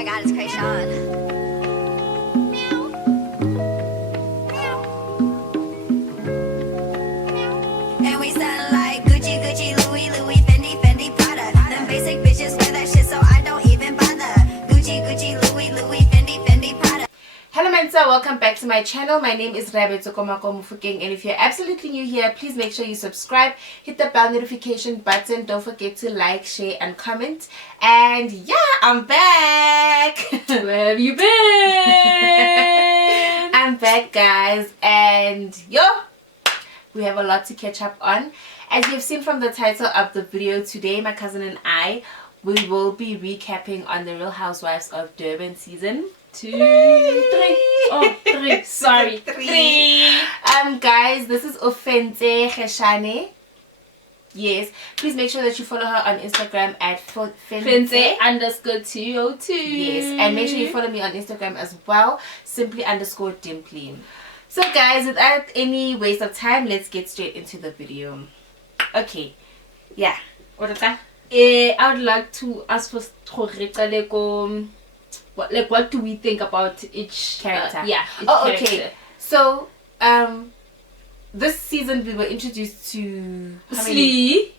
my god, it's Krayshawn. And we sound like Gucci, Gucci, Louis, Louis, Fendi, Fendi, Prada. Them basic bitches wear that shit, so I don't even bother. Gucci, Gucci, Louis, Louis, Fendi, Fendi, Prada. Hello mense, welcome back to my channel. My name is Rhod, and if you're absolutely new here, please make sure you subscribe, hit the bell notification button, don't forget to like, share and comment. And yeah, I'm back. Where have you been? I'm back, guys, and we have a lot to catch up on. As you've seen from the title of the video, today my cousin and I, we will be recapping on the Real Housewives of Durban season 2, 3. Oh, 3. Sorry, 3. Guys, this is Offense Kheshane. Yes, please make sure that you follow her on Instagram at Fense_202. Yes, and make sure you follow me on Instagram as well, simply_dimply. So guys, without any waste of time, let's get straight into the video. Okay, yeah. I would like to ask for what do we think about each Character. Each Okay. character. So, this season we were introduced to Slee,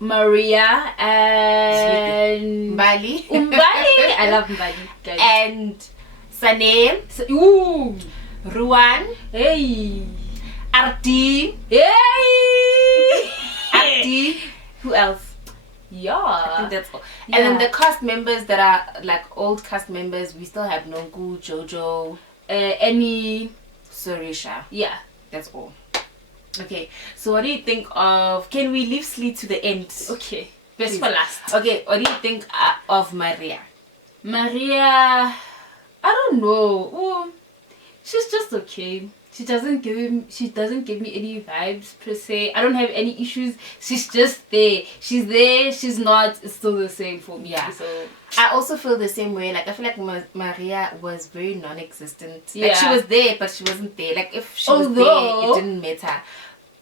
Maria, and Mbali. I love Mbali, guys. And Sanem, Ooh, Ruan, hey, Arti, hey, Arti. Who else? I yeah. think that's all. Yeah. And then the cast members that are like old cast members, we still have Nonku, Jojo, Any, Sorisha. yeah. That's all. Okay, so what do you think of, can we leave Slee to the end? Okay, best Please. for last. Okay, what do you think of Maria? Maria, I don't know. Oh, she's just okay. She doesn't give me any vibes per se. I don't have any issues. She's just there. She's there. She's not. It's still the same for me. Yeah. So I also feel the same way. Like I feel like Maria was very non-existent. Like Yeah. she was there, but she wasn't there. Like if she was there, it didn't matter.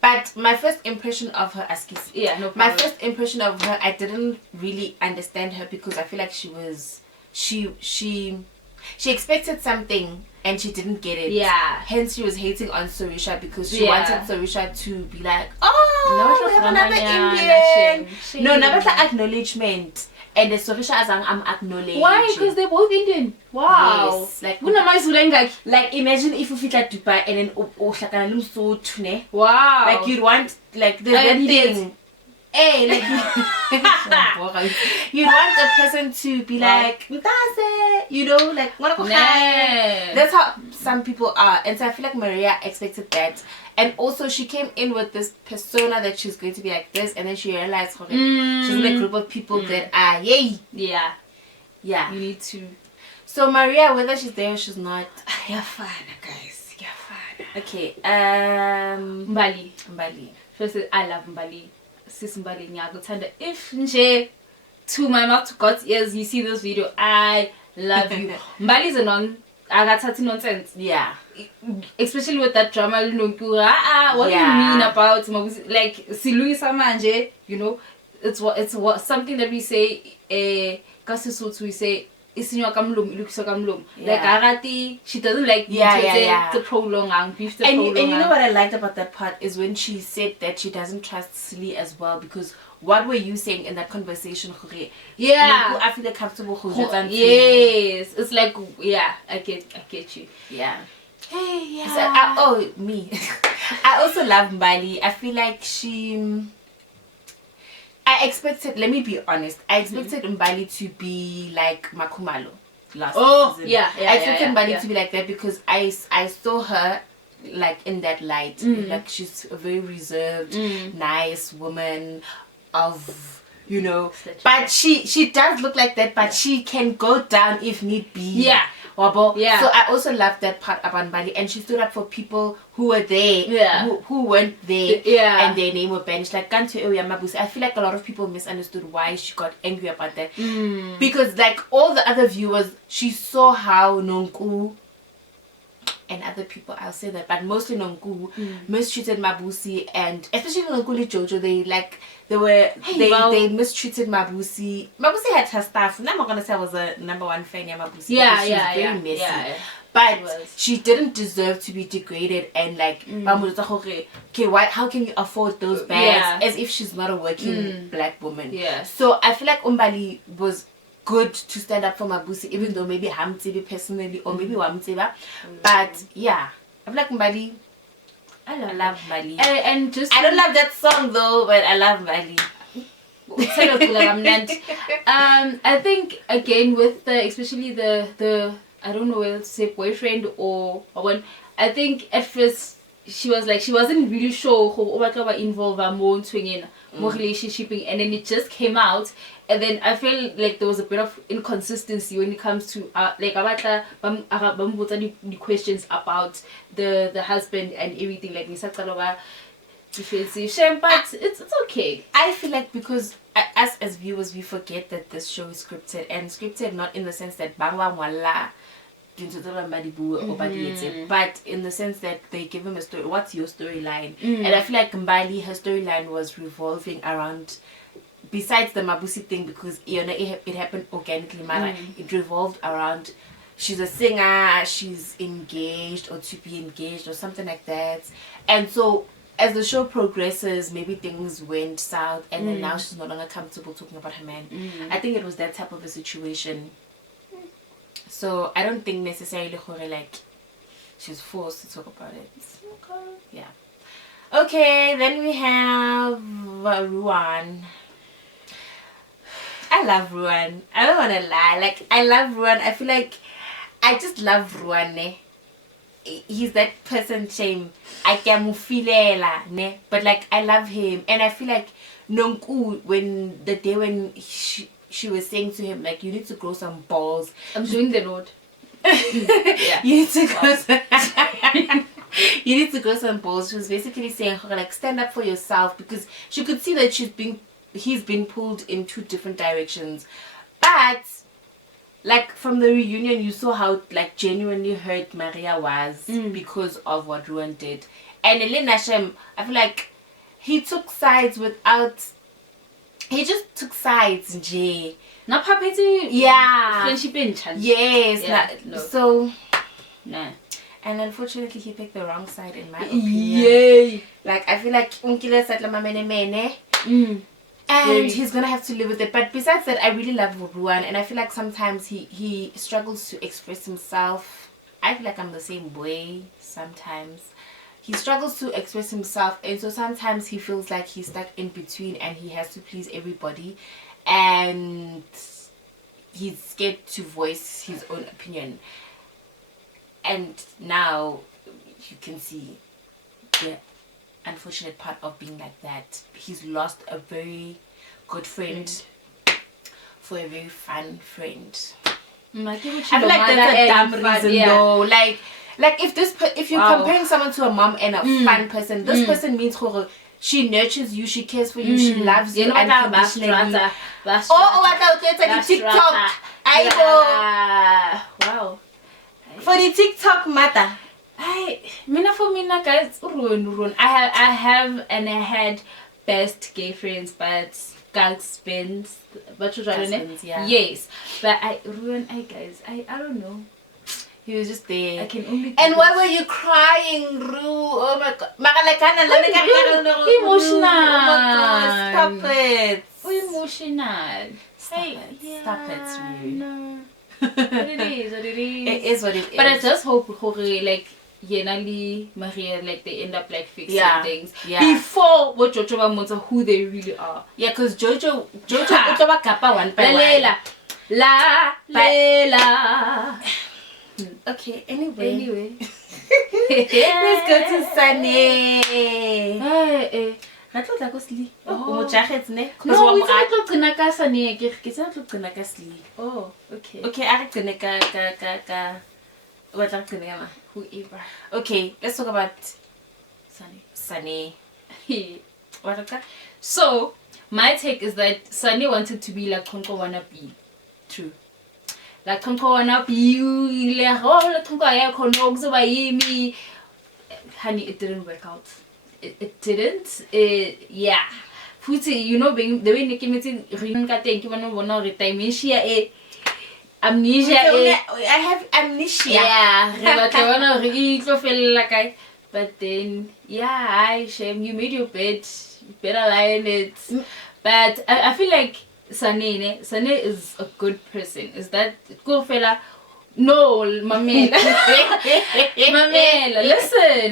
But my first impression of her, yeah, no my problem. first impression of her, I didn't really understand her because I feel like she expected something and she didn't get it. Yeah. Hence she was hating on Sorisha because she Yeah. wanted Sorisha to be like, oh, No, we have another shame. Indian. No, another acknowledgement. And the Sorisha as I'm acknowledging. Why? Because they're both Indian. Wow. Yes, like imagine if you feel like Dubai and then so tune. Wow. Like you'd want like there's I that need thing. Hey, like you'd want a person to be like, you know, like Nah. that's how some people are. And so I feel like Maria expected that. And also she came in with this persona that she's going to be like this, and then she realized she's in a group of people that are yay. Yeah. Yeah. You need to. So Maria, whether she's there or she's not, You're fine, guys. You're fine. okay. Mbali. First, I love Mbali. Sis Mbali Nyaguthanda. If nje to my mouth to God's ears, you see this video, I love you. Mbali is a nonsense. Yeah. Especially with that drama, what do you Yeah. mean about like Silungisa manje? You know, it's what something that we say. We say. Like Arati, she doesn't like Yeah. the prolong beef the And you prolong. know what I liked about that part is when she said that she doesn't trust Slee as well, because what were you saying in that conversation? Yeah. I feel comfortable. Yes, it's like I get you. Yeah. Hey, yeah. So, me. I also love Mbali. I feel like I expected, let me be honest, I expected Mbali to be like Makumalo last season. Yeah. I expected Mbali to be like that because I saw her like in that light. Like she's a very reserved, nice woman of, you know, but she does look like that, but she can go down if need be. Yeah. Yeah. So I also love that part about Mbali, and she stood up for people who were there, who weren't there, and their name were banished. Like I feel like a lot of people misunderstood why she got angry about that, because like all the other viewers, she saw how Nonku and other people, I'll say that, but mostly Nonku mistreated Mabusi, and especially Nonku and Jojo, they mistreated Mabusi. Mabusi had her stuff. I'm not gonna say I was a number one fan of Mabusi. She was very messy. But she didn't deserve to be degraded and like okay, how can you afford those bags as if she's not a working black woman. So I feel like Umbali was good to stand up for Mabusi, even though maybe Hamtibi personally or maybe Wamtiba. But yeah, I feel like Mbali, I love Mbali. And just I don't love that song though, but I love Mbali. I think again with especially the I don't know whether to say boyfriend or when, I think at first she wasn't really sure who involved more in more relationshiping, and then it just came out, and then I feel like there was a bit of inconsistency when it comes to like the questions about the husband and everything, like defensive, but it's okay. I feel like because us as viewers, we forget that this show is scripted, and scripted not in the sense that bangwa mwala but in the sense that they give him a story. What's your storyline? And I feel like Mbali, her storyline was revolving around, besides the Mabusi thing, because it happened organically, it revolved around she's a singer, she's engaged or to be engaged or something like that. And so as the show progresses, maybe things went south, and then now she's no longer comfortable talking about her man. I think it was that type of a situation. So I don't think necessarily like she's forced to talk about it. Okay. Yeah. Okay, then we have Ruan. I love Ruan. I don't want to lie. Like, I love Ruan. I feel like I just love Ruan. He's that person shame. I can mufilela, ne? But like I love him, and I feel like Nonku, when the day when she was saying to him, like, you need to grow some balls. I'm doing the Rhod. You need to grow you need to grow some balls. She was basically saying, like, stand up for yourself, because she could see that he's been pulled in two different directions. But like from the reunion, you saw how like genuinely hurt Maria was because of what Ruan did. And Elena Shem, I feel like he took sides without. He just took sides, Jay. Not puppety. Yeah. Friendship in chance. Yes. Yeah, no. So. Nah. And unfortunately, he picked the wrong side, in my opinion. Yay. Like, I feel like Unkile Satlama Mene. And he's gonna have to live with it. But besides that, I really love Ruan, and I feel like sometimes he struggles to express himself. I feel like I'm the same way sometimes. He struggles to express himself, and so sometimes he feels like he's stuck in between and he has to please everybody, and he's scared to voice his own opinion. And now you can see the unfortunate part of being like that. He's lost a very good friend for a very fun friend. I feel like that's a dumb reason though. Like if you're comparing someone to a mom and a fun person, this person means she nurtures you, she cares for you, she loves you unconditionally. TikTok. Wow. For the TikTok matter. Guys, Ruan. I have and I had best gay friends, but husbands, yeah. Yes, but Ruan, guys, I don't know. He was just there. I can only. And why were you crying, Ru? Oh my god. Emotional. Oh my god. Stop it. Emotional. Stop it, Ru. No. What it is. It is what it is. But I just hope like Yenali, Maria, like they end up like fixing things before what Jojo Monza who they really are. Yeah, because Jojo kappa one by one. Lela. Okay, anyway. Yeah. Let's go to Sunny. Hey. No, we don't Oh, okay. Okay, whoever. Okay, let's talk about Sunny. So, my take is that Sunny wanted to be like Konko wanna be. True. like Tonko you like oh Tonko honey, it didn't work out. It didn't. Yeah. Futhi, you know, being the way Nikki meeting Rinka thank you one dementia amnesia I have amnesia. Yeah, but then yeah, shame you made your bed, you better lie in it. But I feel like Sane is a good person. Is that good fella? No, Mamela. Mamela,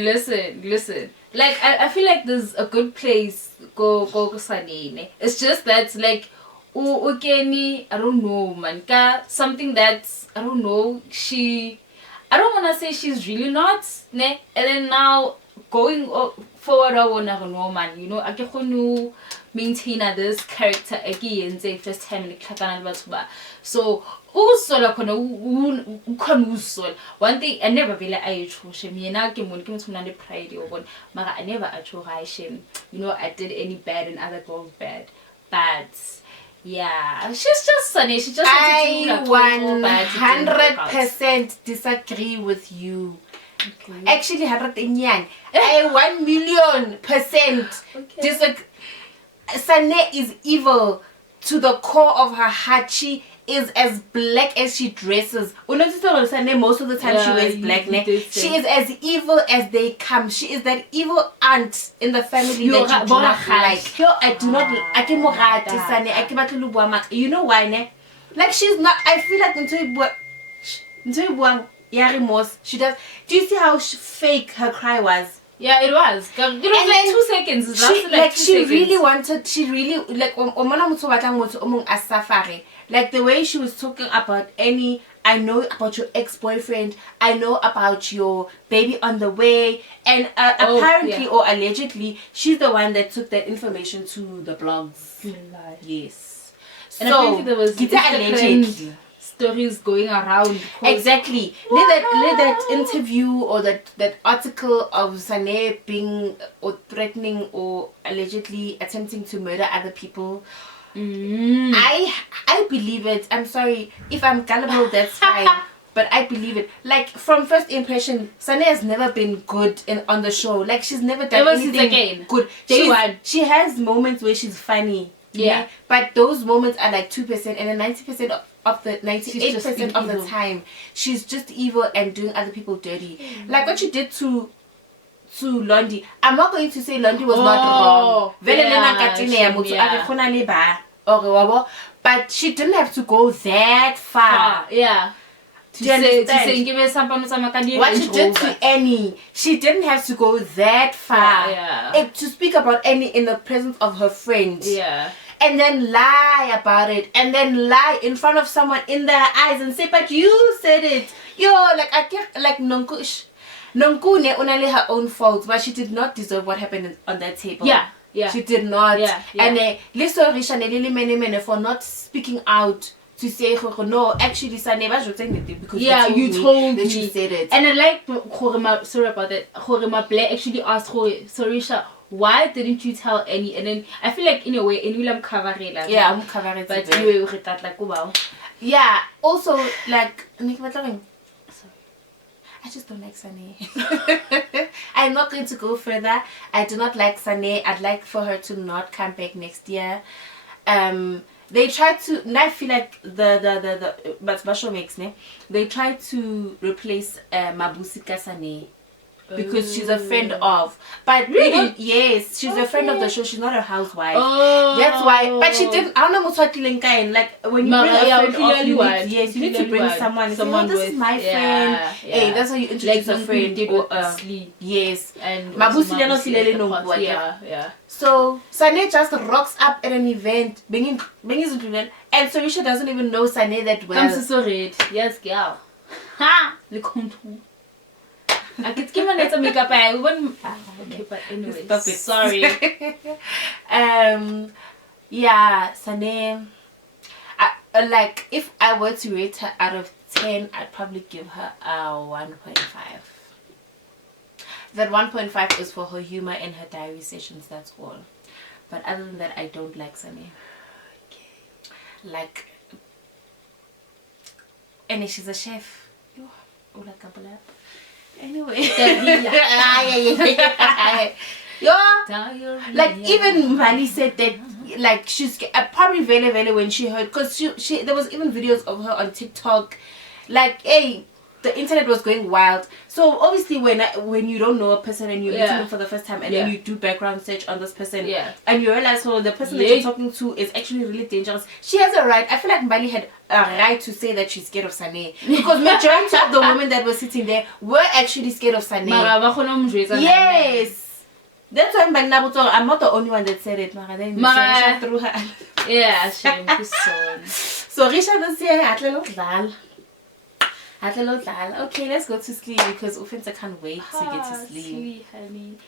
listen. Like I feel like there's a good place go Sane. It's just that like okay, I don't know, man. Something that's I don't know. I don't wanna say she's really not, ne. And then now going forward, I wanna know, man. You know, I can maintain this character again. Say first time in the so usola khona ukhona usola. One thing I never really I chose me na ke mon ke motho na le pride yo bona mara I never shame. You know, I did any bad and other girls bad, but yeah, she's just Sunny. She just I 100% disagree with you. Okay. Actually, 100 yen. I 1,000,000% disagree. Sunny is evil to the core of her heart. She is as black as she dresses. Most of the time she wears black. She is as evil as they come. She is that evil aunt in the family that you do not like. I do not like. You know why, ne? Like she's not. I feel like she does. Do you see how fake her cry was? Yeah, it was. It was like 2 seconds. She really wanted. She really like. Like the way she was talking about I know about your ex-boyfriend. I know about your baby on the way. And apparently or allegedly, she's the one that took that information to the blogs. Yes. And so, apparently there was allegedly stories going around. Exactly. Let that interview or that article of Sane being or threatening or allegedly attempting to murder other people. I believe it. I'm sorry if I'm gullible, that's fine, but I believe it. Like from first impression, Sane has never been good on the show. Like she's never done anything good. She has moments where she's funny, but those moments are like 2%, and then 90% of the 98% of the time she's just evil and doing other people dirty. Like what she did to Londi. I'm not going to say Londi was not wrong. But she didn't have to go that far. Yeah. Do you understand? What she did to Annie, she didn't have to go that far. To speak about Annie in the presence of her friend. Yeah. And then lie about it, and then lie in front of someone in their eyes and say, "But you said it." Yo, like I can't, like Nonkune only her own fault, but she did not deserve what happened on that table. Yeah. She did not. And Risha for not speaking out to say no, actually because you told me that you said it. And I like sorry about that. Horima Blair actually asked Sorisha, why didn't you tell Annie? And then I feel like in a way I'm covering. Yeah, I'm covering. But you were like wow. Yeah. Also, like I just don't like Sane. I'm not going to go further. I do not like Sane. I'd like for her to not come back next year. They tried to, and I feel like but Basho makes ne. They tried to replace Mabusika Sane because she's a friend of. But really, yes, she's a friend of the show. She's not a housewife. That's why. But she didn't. I don't know what's like when you bring a friend of you need to bring someone. Someone this is my friend. Hey, that's how you introduce a friend. Yes. And Mabusi yeah. So Sane just rocks up at an event, bringing and Sorisha doesn't even know Sane that well. I'm so sorry. Yes, girl. Ha! Le contour. I could give my makeup. I wouldn't. Okay, but anyway, stop it. Sorry. Yeah, Sane. Like if I were to rate her out of 10, I'd probably give her a 1.5. That 1.5 is for her humor and her diary sessions. That's all. But other than that, I don't like Sane. Okay. Like and she's a chef. Anyway. Like even Mali said that like she's probably very when she heard, because she there was even videos of her on TikTok, like hey, the internet was going wild. So obviously when you don't know a person and you meet them for the first time and then you do background search on this person and you realize the person that you're talking to is actually really dangerous, she has a right. I feel like Mali had a right to say that she's scared of Sane, because majority of the women that were sitting there were actually scared of Sane. Yes. That's why I'm not the only one that said it. Through her. Yeah, shame. So Risha this year, okay, let's go to sleep because Ufinta can't wait to get to sleep. Sleep, honey.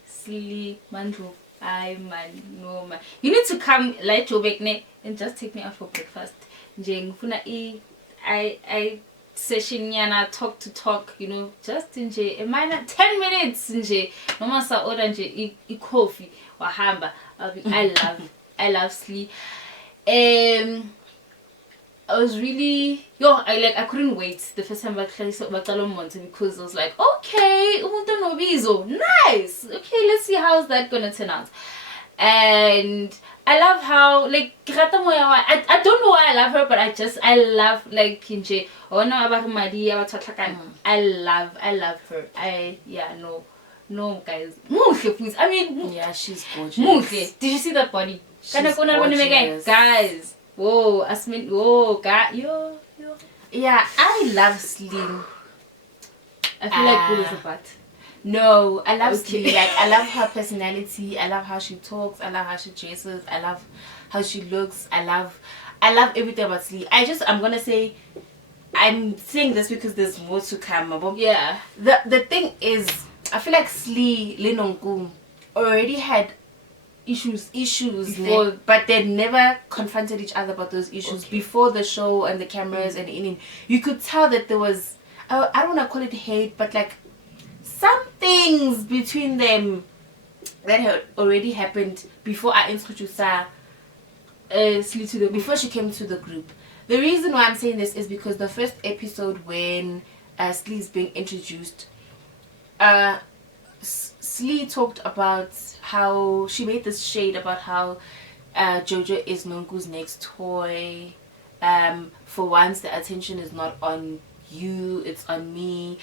Sleep. Mandru. Man, no man. You need to come light your back and just take me out for breakfast. Jeng funa I session yana talk, you know, just nje a minor 10 minutes nje mama sa order nje I coffee wahamba. I love sleep. I was really I couldn't wait the first time because I was like, okay, nice, okay, let's see how's that gonna turn out. And I love how I don't know why I love her, but I love Kinje. Oh no, about Maria, I love her. No guys. I mean, yeah, she's gorgeous. Did you see that body? She's gorgeous. Guys. Whoa, Asmin. Whoa, God, yo. Yeah, I love Slim. I feel like good is a part. No, I love Slim. I love her personality. I love how she talks. I love how she dresses. I love how she looks. I love everything about Slim. I'm gonna say, I'm saying this because there's more to come. Yeah. The thing is, I feel like Slim Lenongkum already had issues before, but they never confronted each other about those issues before the show and the cameras and in. You could tell that there was, I don't want to call it hate, but some things between them that had already happened before I introduced her before she came to the group. The reason why I'm saying this is because the first episode when Slee is being introduced, Slee talked about how she made this shade about how Jojo is Nonku's next toy. For once the attention is not on you, it's on me.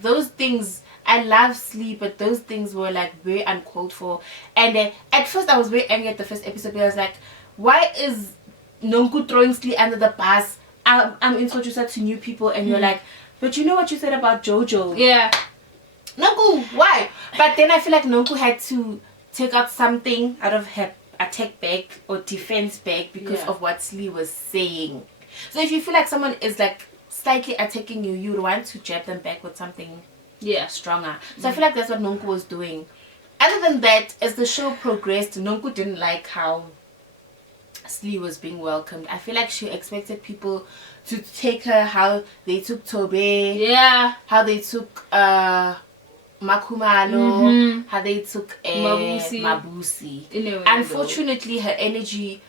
Those things, I love Slee, but those things were very uncalled for. And at first I was very angry at the first episode because I was like, why is Nonku throwing Slee under the bus? I'm introduced her to new people and you're like, but you know what you said about Jojo? Yeah. Nonku, why? But then I feel like Nonku had to take out something out of her attack bag or defense bag because of what Slee was saying. So if you feel like someone is slightly attacking you, you would want to jab them back with something stronger. So I feel like that's what Nonku was doing. Other than that, as the show progressed, Nonku didn't like how Slee was being welcomed. I feel like she expected people to take her how they took Tobe, how they took Makumalo, how they took Mabusi. Unfortunately, her energy,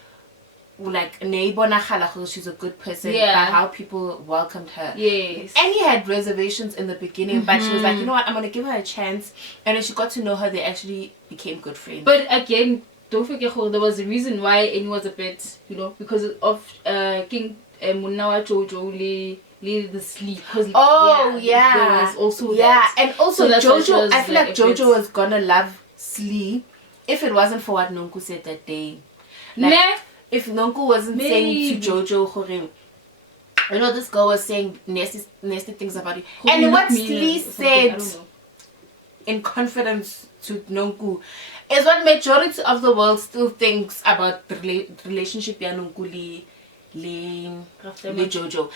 she's a good person, by how people welcomed her. Yes. Annie had reservations in the beginning, but she was like, you know what, I'm gonna give her a chance. And when she got to know her, they actually became good friends. But again, don't forget, there was a reason why Annie was a bit, because of King Munawa Jojo the Sleep. There was also that. And also so Jojo, I feel like Jojo was gonna love Slee if it wasn't for what Nonku said that day. If Nonku wasn't saying to Jojo, this girl was saying nasty things about you. And what Slee said in confidence to Nonku is what majority of the world still thinks about the relationship ya Nonku le Jojo,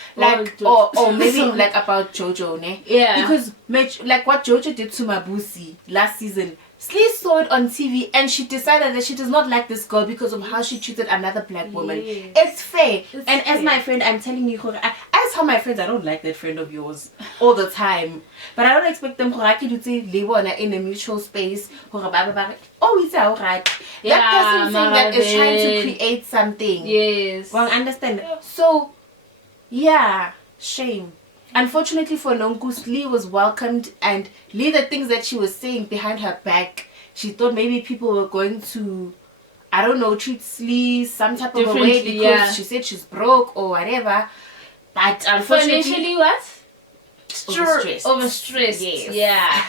or maybe about Jojo, ne? Yeah. Because what Jojo did to Mabusi last season, Slee saw it on TV and she decided that she does not like this girl because of how she treated another black woman. Yes. It's fair. As my friend, I'm telling you, I tell my friends I don't like that friend of yours all the time, but I don't expect them to live in a mutual space. It's alright. That person saying that is trying to create something. Yes. Well, understand. So Yeah, shame. Unfortunately for Nonkus, Lee was welcomed, and Lee, the things that she was saying behind her back, she thought maybe people were going to, I don't know, treat Lee some type of a way because she said she's broke or whatever. But unfortunately, financially what? Overstressed. Yes. Yeah.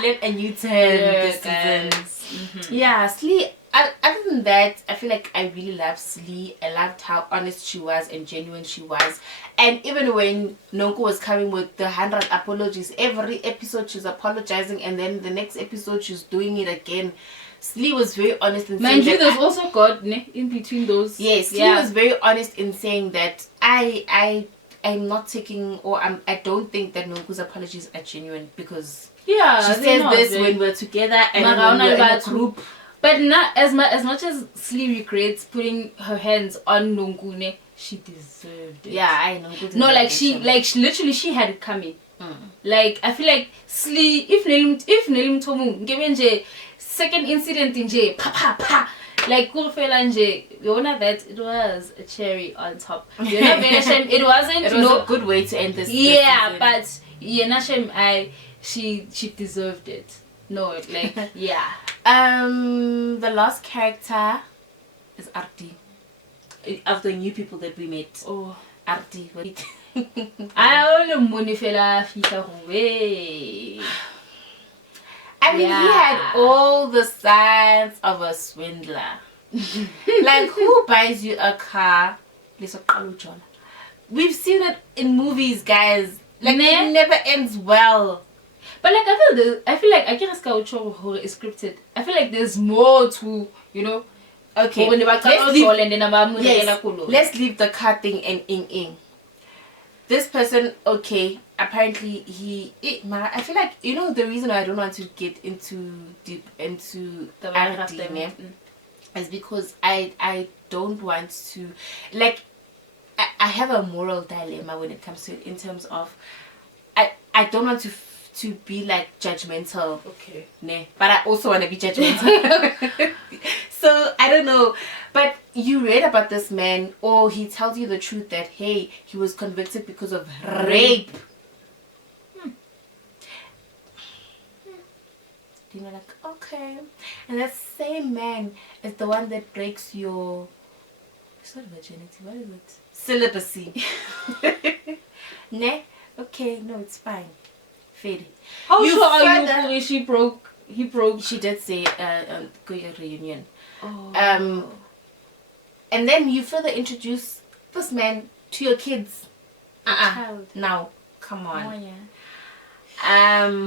We learned a new term this season. Mm-hmm. Yeah, Slee. Other than that, I feel like I really loved Slee. I loved how honest she was and genuine she was. And even when Nonko was coming with the 100 apologies, every episode she's apologizing, and then the next episode she's doing it again. Slee was very honest in saying that. There's also God in between those. Yes, Slee was very honest in saying that I'm not taking, or I don't think that Nonko's apologies are genuine, because she says this when we're together and when we're in a group. But not as much as Slee regrets putting her hands on Nongune, she deserved it. Yeah, I know. No, like she literally she had it coming. Like I feel like Slee, if Nelim Tomu given J second incident in J pa like Kurfela nje, you know that it was a cherry on top. You know, it wasn't. It was a good way to end this. Yeah, but she deserved it. No, like yeah. The last character is Arti. Of the new people that we met. Oh, Arti. I only money fella fita away. I mean, he had all the signs of a swindler. Like, who buys you a car? We've seen it in movies, guys. Like, it never ends well. But like I feel like I can't ask is scripted. I feel like there's more to, you know. Okay. Let's leave the car thing and in. This person, okay, apparently I feel like, you know, the reason I don't want to get deep into the RD is because I don't want to, like, I have a moral dilemma when it comes to it, in terms of I don't want to be like judgmental, okay, but I also want to be judgmental. So I don't know, but you read about this man, or he tells you the truth that, hey, he was convicted because of rape. You're like, okay, and that same man is the one that breaks your, it's not virginity, what is it, celibacy. Okay, no, it's fine. Fade. How sure are you he broke? She did say reunion. Oh. And then you further introduce this man to your kids. Child. Now, come on. Oh, yeah.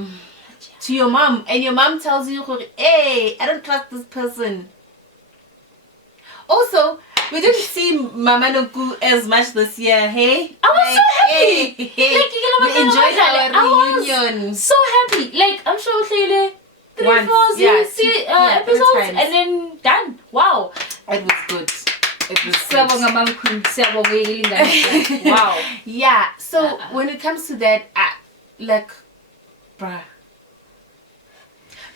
To your mom, and your mom tells you, hey, I don't trust this person. Also, we didn't see Mama Noku as much this year, hey? I was so happy. Hey. We enjoyed our reunion. So happy. Like, I'm sure Clearly 3-4 episodes and then done. Wow. It was good. It was good. Wow. Yeah. So when it comes to that, like, bruh.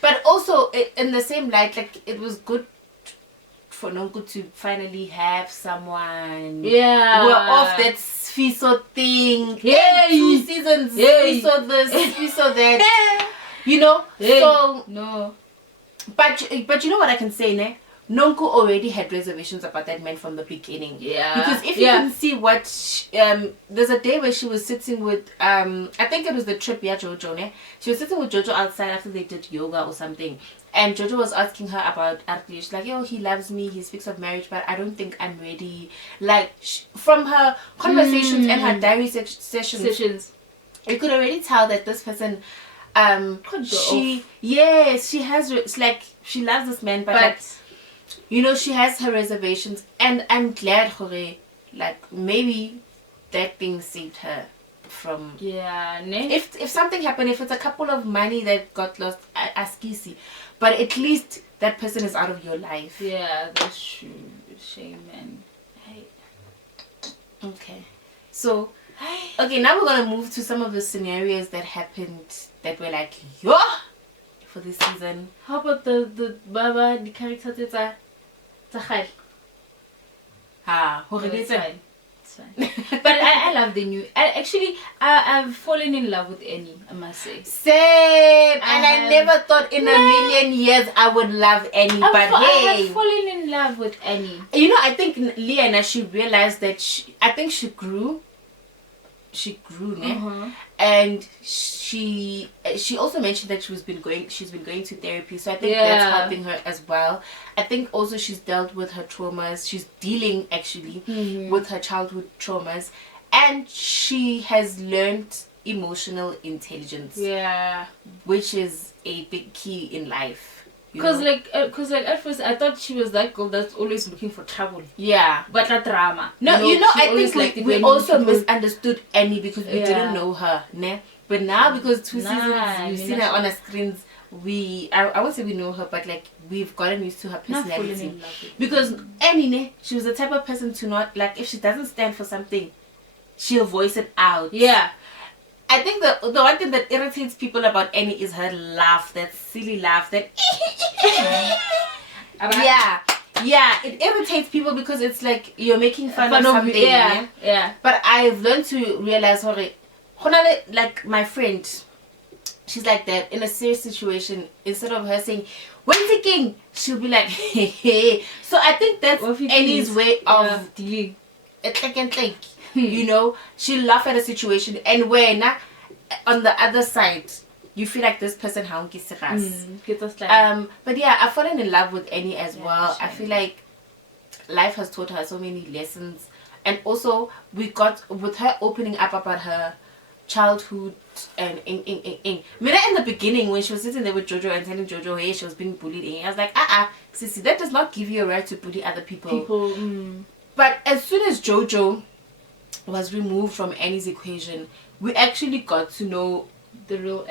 But also in the same light, like, it was good for Nonku to finally have someone. Yeah. We're off that Fiso thing. Yeah. 2 seasons. We saw this. We saw that. You know. So no. But you know what I can say, ne? Nonku already had reservations about that man from the beginning. Yeah. Because if you can see what there's a day where she was sitting with I think it was the trip, yeah, Jojo, ne? She was sitting with Jojo outside after they did yoga or something. And Jojo was asking her about Arti. She's like, yo, he loves me, he speaks of marriage, but I don't think I'm ready. Like, from her conversations and her diary sessions, you could already tell that this person, she has, it's like, she loves this man, but like, you know, she has her reservations. And I'm glad, Hore, like, maybe that thing saved her from, if something happened, if it's a couple of money that got lost, ask easy, but at least that person is out of your life. Yeah, that's true. Shame, man. Okay, so now we're gonna move to some of the scenarios that happened that were like, yo, for this season. How about the Baba, the character Tsahal? It's fine. But I love the new. I've fallen in love with Annie, I must say. Same. And I never thought in a million years I would love Annie. But I have fallen in love with Annie. You know, I think Liana, she realized that she grew. She grew, ne? And she also mentioned that she's been going to therapy, so I think that's helping her as well. I think also she's dealt with her traumas. She's dealing actually with her childhood traumas, and she has learned emotional intelligence, which is a big key in life. Because at first I thought she was that girl that's always looking for trouble. Yeah. But that drama. No, I think we also misunderstood Annie because we didn't know her, ne? But now because 2 seasons we've seen her on the screens, I won't say we know her, but like we've gotten used to her personality. Because Annie, ne, she was the type of person to not, like, if she doesn't stand for something, she'll voice it out. Yeah. I think the one thing that irritates people about Annie is her laugh, that silly laugh, that yeah, it irritates people because it's like you're making fun of something. Yeah. But I've learned to realize, like my friend, she's like that in a serious situation. Instead of her saying, "When's the king?" she'll be like, "Hey." So I think that's Annie's way of dealing. It's like. You know, she'll laugh at a situation, and when on the other side you feel like this person but yeah, I've fallen in love with Annie as well. I feel like life has taught her so many lessons, and also we got with her opening up about her childhood and in the beginning when she was sitting there with Jojo and telling Jojo, hey, she was being bullied, I was like, sissy, that does not give you a right to bully other people. But as soon as Jojo was removed from Annie's equation, we actually got to know the real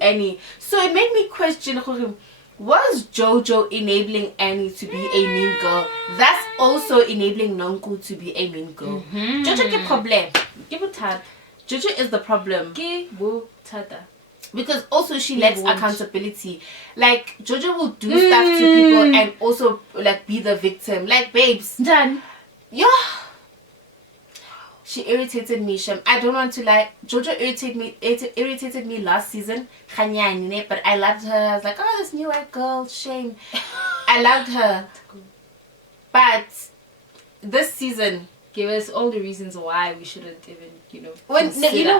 Annie. So it made me question, was Jojo enabling Annie to be a mean girl? That's also enabling Nonku to be a mean girl. Jojo ke problem. Jojo is the problem. Because also she lacks accountability. Like Jojo will do stuff to people and also like be the victim. Like, babes, done. Yeah. She irritated me, Shem. I don't want to lie. Jojo irritated me last season. But I loved her. I was like, oh, this new white girl, shame. I loved her. But this season gave us all the reasons why we shouldn't even, you know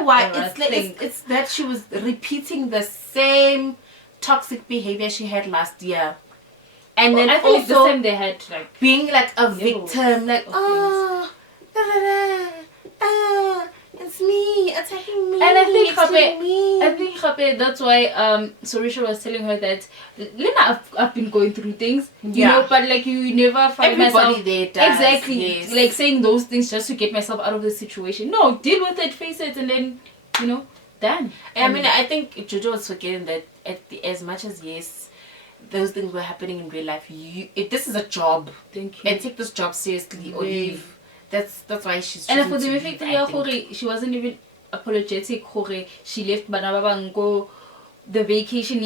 why? It's that she was repeating the same toxic behavior she had last year. And then I feel like the same they had, like, being like a victim, like, oh, it's me attacking me. And I think that's why Sorisha was telling her that Lena, I've been going through things, you know, but like you never find myself there does, exactly like saying those things just to get myself out of the situation. No, deal with it, face it, and then, you know, done. I mean, I think Jojo was forgetting that as much as those things were happening in real life, if this is a job, thank you, and take this job seriously or leave. That's why she's. And for the fact she wasn't even apologetic. She left Banaba go the vacation.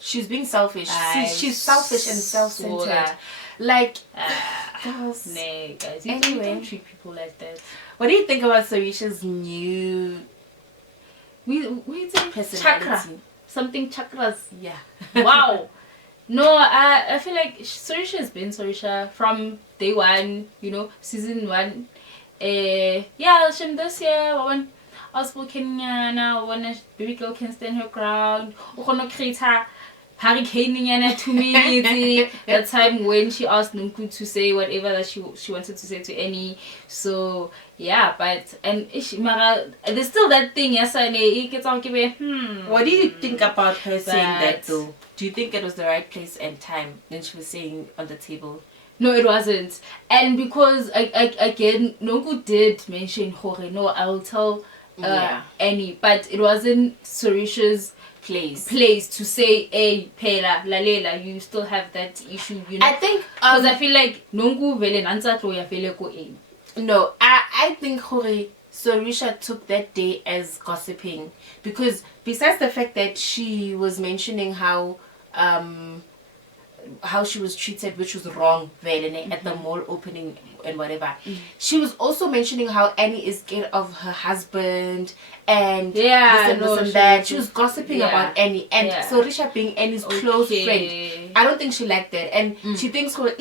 She's being selfish. She's selfish and self-centered. Like, guys, you don't treat people like that. What do you think about Sorisha's new personality? Chakra. Something chakras. Yeah. Wow. No, I feel like Sorisha has been Sorisha from day one, you know, season 1. Shem this year, when outspoken now, when a baby girl can stand her ground, or create her hurricane in 2 minutes. That time when she asked Nunku to say whatever that she wanted to say to Annie. So yeah, but there's still that thing. What do you think about her saying that though? Do you think it was the right place and time when she was saying on the table? No, it wasn't. And because again, Nunku did mention no, I will tell Annie, but it wasn't Sorisha's place to say, hey, Pela, Lalela, you still have that issue, you know. I think because I feel like Nongu vele nanza to ya vele ko in. No, I think Sorisha took that day as gossiping, because besides the fact that she was mentioning how how she was treated, which was wrong, at the mall opening and whatever. She was also mentioning how Annie is scared of her husband and this and this and that. She was gossiping about Annie, and so Risha being Annie's close friend, I don't think she liked that, and she thinks, well,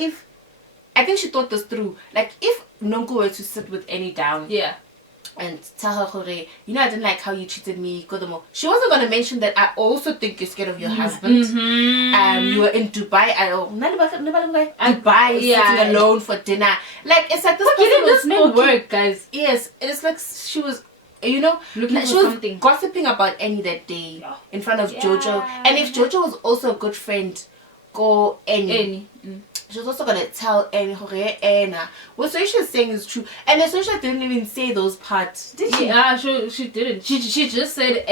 I think she thought this through, like if Nonku were to sit with Annie down, and tell her, I didn't like how you treated me. She wasn't gonna mention that I also think you're scared of your husband. You were in Dubai. Dubai, sitting alone for dinner. Like it's like this person was not work, guys. Yes, it's like she was, looking like she was something. Gossiping about Annie that day in front of Jojo. And if Jojo was also a good friend, go Annie. She was also gonna tell Annie, what Soisha is saying is true. And the Soisha didn't even say those parts, did she? Yeah, she didn't. She just said,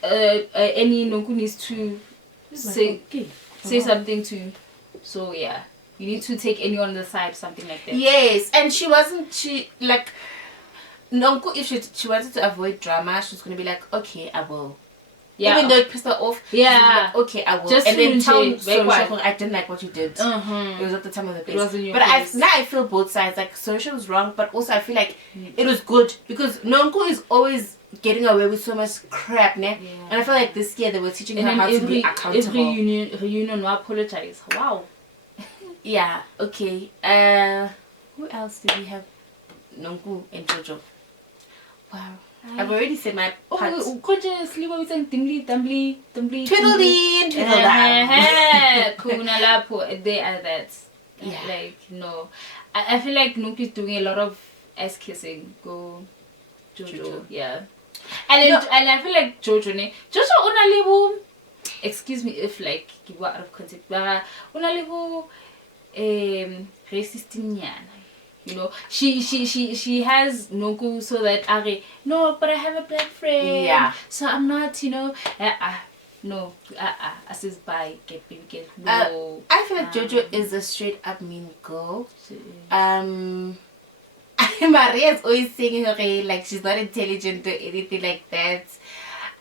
Annie Nonku needs to say something to you. So yeah, you need to take Annie on the side, something like that. Yes, and Nonku, if she wanted to avoid drama, she was gonna be like, okay, I will. Yeah. Even though it pissed her off, like, okay, I will. Just and then tell Soisha, I didn't like what you did. It was at the time of the place. It wasn't your but place. now I feel both sides. Like Soisha was wrong, but also I feel like it was good because Nonku is always getting away with so much crap, ne? And I feel like this year they were teaching her how to be accountable. Every reunion will apologize. Wow. Yeah. Okay. Who else did we have? Nonku and Jojo. Wow. I've already said my part. Sleep with some tingly, tumbly. Twiddledee and twiddle. They are that. Yeah. Like, no. I feel like Nonku is doing a lot of ass kissing. Go Jojo. Yeah. And I feel like Jojo only excuse me if like you were out of context, but only racist. She has Nonku so that no, but I have a black friend. Yeah. So I'm not, no. I says bye, get baby, get no. I feel like Jojo is a straight up mean girl. Maria's always saying her like she's not intelligent or anything like that.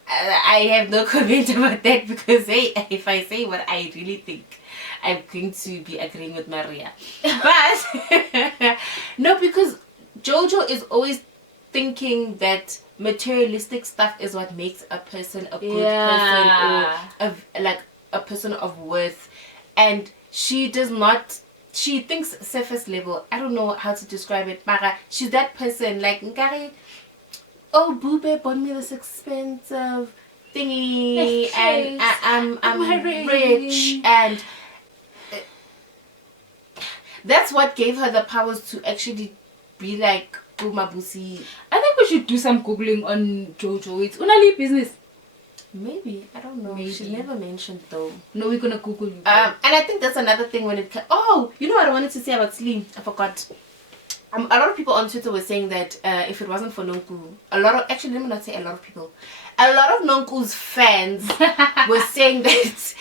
I have no comment about that because if I say what I really think, I'm going to be agreeing with Maria. But no, because Jojo is always thinking that materialistic stuff is what makes a person a good person or a person of worth, and she does not. She thinks surface level. I don't know how to describe it, Mara. She's that person like Ngari. Oh, Bube bought me this expensive thingy, and I'm rich, and that's what gave her the powers to actually be like Mabusi. I think we should do some googling on Jojo. It's only business. Maybe, I don't know. Maybe. She's never mentioned though. No, we're gonna Google you. And I think that's another thing when it. Oh, you know what I wanted to say about Slim? I forgot. A lot of people on Twitter were saying that if it wasn't for Nonku, actually let me not say a lot of people, a lot of Nonku's fans were saying that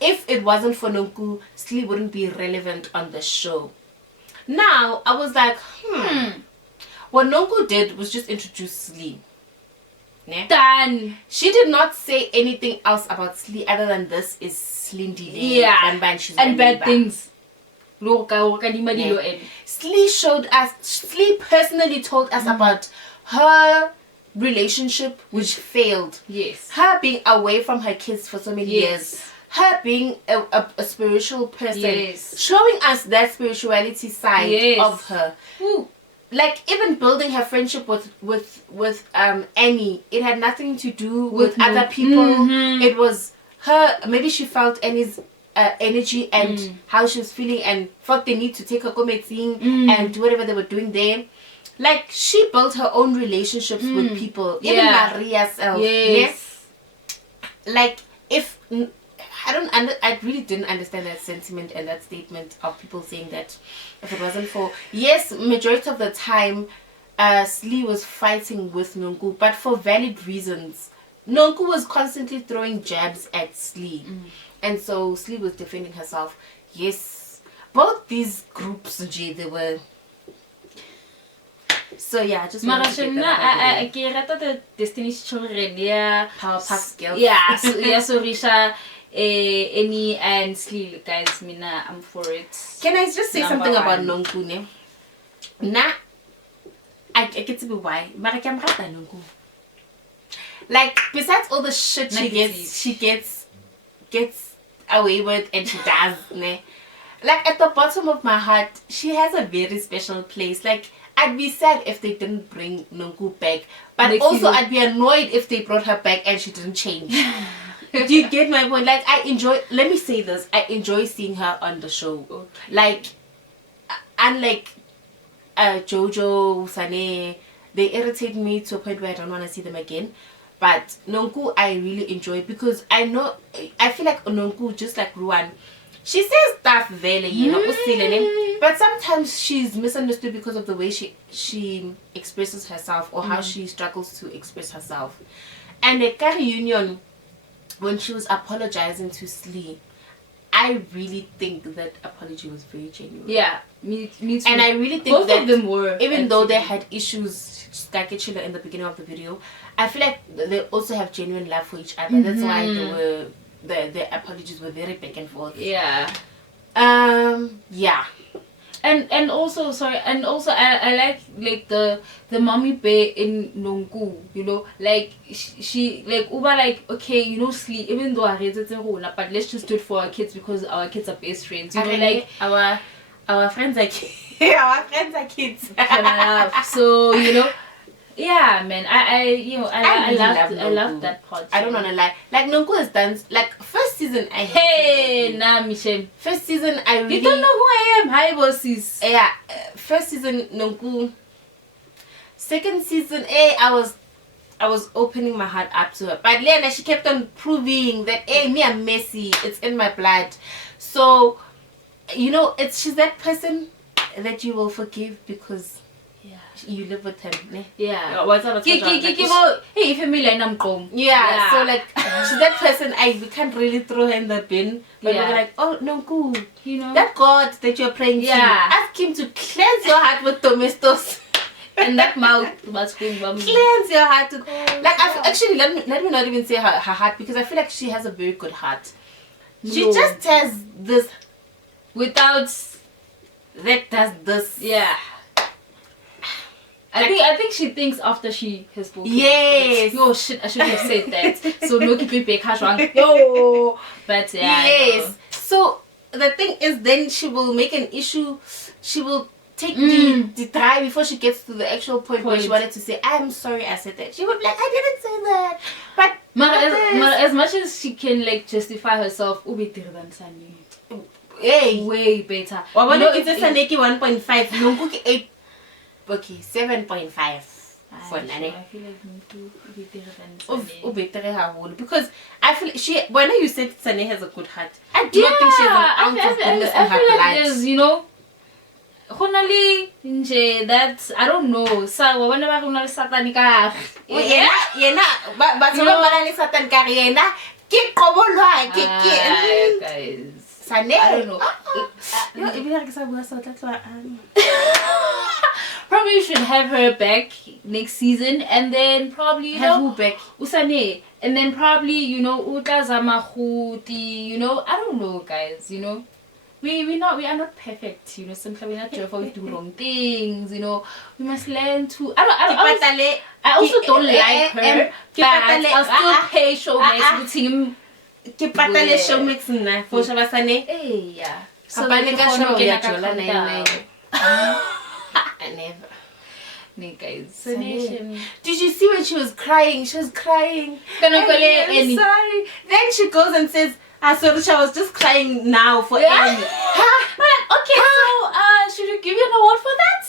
if it wasn't for Nonku, Slee wouldn't be relevant on the show. Now I was like, what Nonku did was just introduce Slee. Yeah? Done. She did not say anything else about Slee other than this is Slindile. Yeah. And bad things. Slee personally told us about her relationship which failed. Yes. Her being away from her kids for so many years. Her being a spiritual person. Yes. Showing us that spirituality side of her. Ooh. Like even building her friendship with Annie, it had nothing to do with other people. It was her. Maybe she felt Annie's energy and how she was feeling, and felt the need to take her committing and do whatever they were doing there. Like she built her own relationships with people, even Maria's self. Yes. Like if. I really didn't understand that sentiment and that statement of people saying that if it wasn't for majority of the time Slee was fighting with Nonku, but for valid reasons. Nonku was constantly throwing jabs at Slee, and so Slee was defending herself. Yes, both these groups they were. So yeah, I just wanted to get that I the Destiny's Children, Powerpuff Girls. Yeah, so Risha any and Slee, guys, Mina, I'm for it. Can I just say Number something about one. Nonku? Ne? Nah, I get to be why. But I can't Nonku. Like, besides all the shit she gets away with, and she does, ne? Like, at the bottom of my heart, she has a very special place. Like, I'd be sad if they didn't bring Nonku back, but Next also season. I'd be annoyed if they brought her back and she didn't change. Do you get my point? Like, let me say this, I enjoy seeing her on the show. Okay. Like, unlike Jojo, Sane, they irritate me to a point where I don't want to see them again. But Nonku, I really enjoy because I feel like Nonku, just like Ruan, she says stuff very, but sometimes she's misunderstood because of the way she expresses herself or how she struggles to express herself. And at Kari Union, when she was apologizing to Slee, I really think that apology was very genuine. Yeah, me too. And I really think both that of them were, even though they actually. had issues, like in the beginning of the video, I feel like they also have genuine love for each other. That's why the apologies were very back and forth. Yeah. Yeah. And also I like the mommy bear in Nonku, you know, like she like Uba, like, okay, you know, Slee, even though I raised it but let's just do it for our kids because our kids are best friends, you know, like our friends are our friends are kids. So, you know, yeah, man, I really love that part. I don't wanna lie. Like, Nonku has done, like, first season I Hey, nah, Michelle. First season I really, You don't know who I am. Hi, bosses. yeah, first season Nonku. Second season, I was opening my heart up to her. But Lena, she kept on proving that, me, I'm messy. It's in my blood. So, you know, she's that person that you will forgive because you live with him. Ne? Yeah. What's up? Hey, family, I'm home. Yeah, so like she's that person we can't really throw her in the bin. But we're like, oh no, cool. You know, that God that you're praying to, ask him to cleanse your heart with domestos. And that mouth was going cleanse your heart to, like, actually let me not even say her heart, because I feel like she has a very good heart. She just has this without that does this. Yeah. I think she thinks after she has spoken. Yes. Like, yo, shit, I shouldn't have said that. So no, keep it back. Yo. But yeah. Yes. So the thing is, then she will make an issue. She will take the try before she gets to the actual point where she wanted to say, I'm sorry I said that. She would be like, I didn't say that. But as much as she can, like, justify herself, Ubi than Sani. Hey. Way better. Well, no, it's a Saneki 1.5. Nonku 8. Okay, 7.5 for Nane. I feel like Ubi better than Sani. Because I feel when you said Sane has a good heart, I do not think she has an ounce of goodness in her feel like blood. there's, you know, that's, I don't know. So whenever I'm satanica, but Satan Kariena, keep guys. Sane, I don't know. Probably you should have her back next season, and then probably, you have know, who back? Usane, and then probably, you know, Utazamahuti, you know, I don't know, guys, you know. We are not perfect, you know. Sometimes we're not careful, we do wrong things, you know. We must learn to. I also don't like her, but I'll still pay Showmax with him. Keep patale Showmax na for Shabasane. Hey, yeah. So I never. Guys, did you see when she was crying? She was crying. I'm sorry. Then she goes and says, Sorisha was just crying now for Annie. Okay, so should we give you an award for that?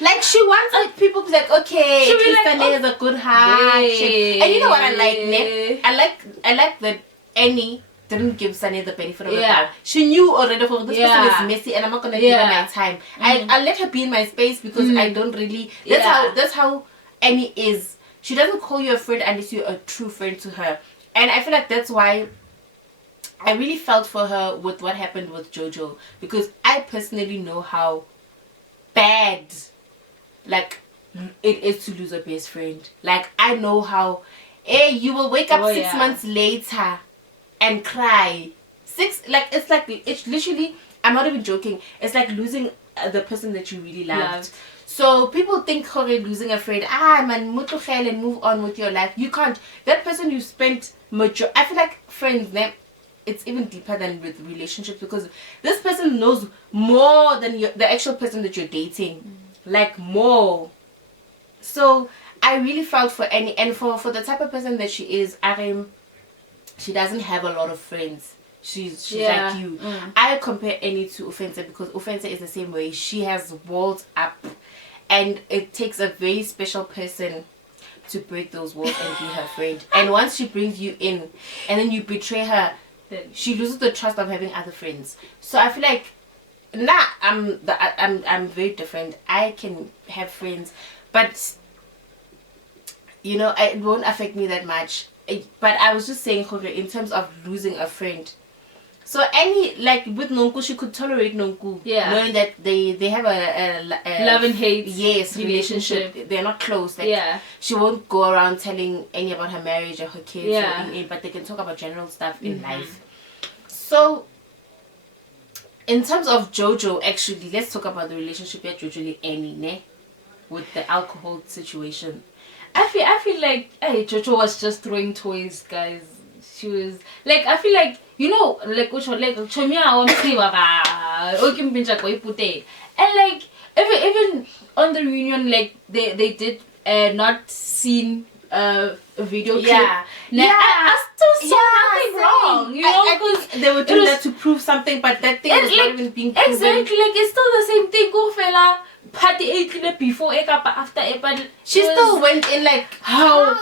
Like, she wants like people to be like, okay, Should we Krista like, has a good heart. And you know what I like, ne? I like that Annie didn't give Sunny the benefit of the doubt. She knew already, for this person is messy and I'm not gonna give her my time. I let her be in my space because I don't really. That's how Annie is. She doesn't call you a friend unless you're a true friend to her. And I feel like that's why I really felt for her with what happened with Jojo, because I personally know how bad, like, it is to lose a best friend. Like, I know how, you will wake up 6 months later and cry. It's literally, I'm not even joking, it's like losing the person that you really loved. So people think losing a friend, man, mutukhele and move on with your life. You can't. That person you spent I feel like friends, it's even deeper than with relationships, because this person knows more than the actual person that you're dating, like more. So I really felt for Annie, and for the type of person that she is, she doesn't have a lot of friends. She's like you. I compare Annie to Offense because Offense is the same way. She has walls up, and it takes a very special person to break those walls and be her friend. And once she brings you in and then you betray her, she loses the trust of having other friends. So I feel like I'm very different. I can have friends, but it won't affect me that much. But I was just saying, in terms of losing a friend, so Annie, like with Nonku, she could tolerate Nonku, knowing that they have a love and hate relationship. They're not close. She won't go around telling Annie about her marriage or her kids, but they can talk about general stuff in life. So in terms of Jojo, actually, let's talk about the relationship with Jojo and Annie, with the alcohol situation. I feel like Jojo was just throwing toys, guys. She was like, I feel like, like Chomia and like even on the reunion, like they did not seen a video clip. I still saw nothing wrong, because they were doing that to prove something, but that thing was not even being proven. Exactly, like it's still the same thing. Go fella, party 8 before after but she still went in like, how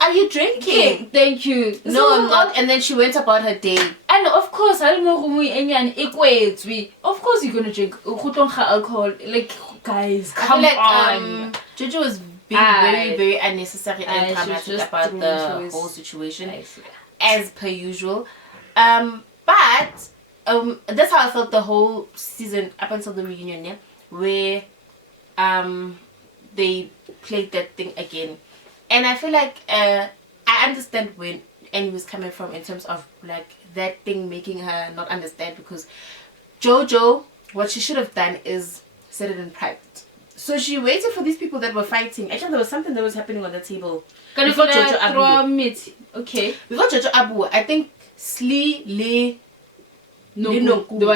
are you drinking? Okay, thank you. No, I'm not. And then she went about her day. And of course, I don't know of course you're gonna drink alcohol. Like, guys, come on. Jojo was being very, very unnecessary and dramatic about the whole situation, as per usual. But that's how I felt the whole season up until the reunion, where they played that thing again. And I feel like I understand where Annie was coming from in terms of like that thing making her not understand, because Jojo, what she should have done is said it in private. So she waited for these people that were fighting. Actually, there was something that was happening on the table before Jojo Abu. Okay. Before Jojo Abu, I think Slee, Lee, Nonku, they were